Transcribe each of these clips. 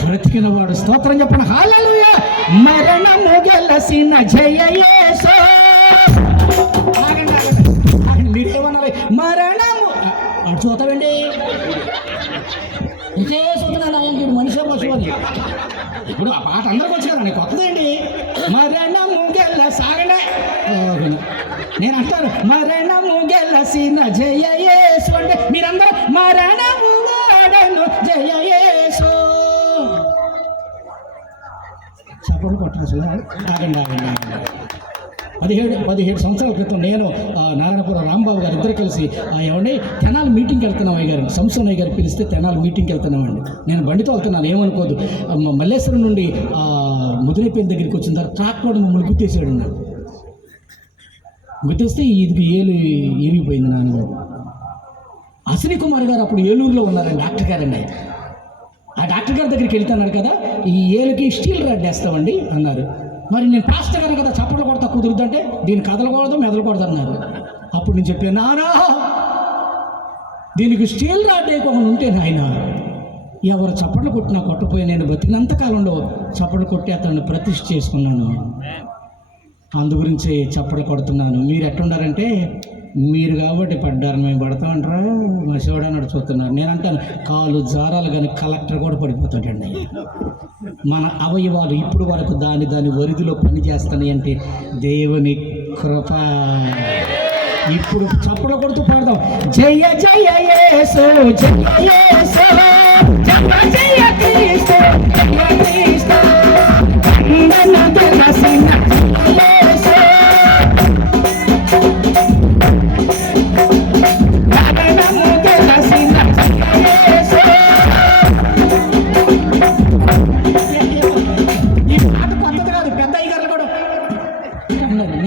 బ్రతికిన వాడు స్తోత్రం చెప్పండి. హాలలుయ మరణము గెలసిన జయ మీరేమనాలి మరణము అటు చూస్తామండి ఇంకే చూస్తున్నాడు ఆయన వీడు మనిషి పశువు ఇప్పుడు ఆ పాట అందరికి వచ్చి కదండి కొత్తదేంటి మరణము గెల్ల సాగనే నేను అంటాను మరణము గెలసిన జయ యేసు అంటే మీరు చప్పట్లు కొట్టాలి ఆగండి ఆగండి ఆగండి పదిహేడు పదిహేడు సంవత్సరాల క్రితం నేను నారాయణపురం రాంబాబు గారు ఇద్దరు కలిసి ఏమండి తెనాలి మీటింగ్కి వెళ్తున్నాం అయ్య గారు. సంస్థ గారు పిలిస్తే తెనాలి మీటింగ్కి వెళ్తున్నామండి. నేను బండితో వెళ్తున్నాను ఏమనుకోదు. మల్లేశ్వరం నుండి ఆ, దగ్గరికి వచ్చిన తర్వాత ట్రాక్టర్ మమ్మల్ని గుర్తేసాడు నాకు గుర్తిస్తే ఇది ఏలు ఏరిగిపోయింది నాన్నగారు. అశ్విని కుమార్ గారు అప్పుడు ఏలూరులో ఉన్నారండి డాక్టర్ గారండి డాక్టర్ గారి దగ్గరికి వెళ్తున్నాడు కదా ఈ ఏలుకి స్టీల్ రాడ్ వేస్తామండి అన్నారు. మరి నేను పాస్టర్ గారు కదా చప్పట్లు కొడతా కుదురుద్దంటే దీన్ని కదలకూడదు మెదలకూడదు అన్నారు. అప్పుడు నేను చెప్పాను నానా దీనికి స్టీల్ రాడ్ వేయకుండా ఉంటే నాయన ఎవరు చప్పట్లు కొట్టినా కొట్టపోయి నేను బతికినంత కాలంలో చప్పట్లు కొట్టి అతన్ని ప్రతిష్ఠ చేసుకున్నాను. అందు గురించి చప్పట్లు కొడుతున్నాను. మీరు ఎట్లున్నారంటే మీరు కాబట్టి పడ్డారు మేము పడతామంటారా? మా శివుడు అన్నాడు చూస్తున్నారు. నేను అంటాను కాలు జారాలు కానీ కలెక్టర్ కూడా పడిపోతాడండి. మన అవయవాలు ఇప్పుడు వరకు దాని దాని వరిదిలో పని అంటే దేవుని కృప. ఇప్పుడు చప్పుడు కొడుతూ పాడదాం. జయ జయ యేసు జయ యేసు.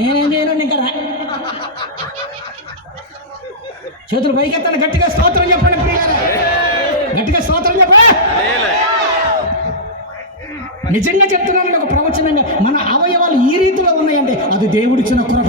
నేనేం చేయను ఇంకా రా. చేతులు పైకెత్తాను గట్టిగా స్తోత్రం చెప్పండి గట్టిగా స్తోత్రం చెప్పండి నిజంగా చెప్తున్నాను ఒక ప్రవచనంగా. మన అవయవాలు ఈ రీతిలో ఉన్నాయంటే అది దేవుడిచ్చిన కృప.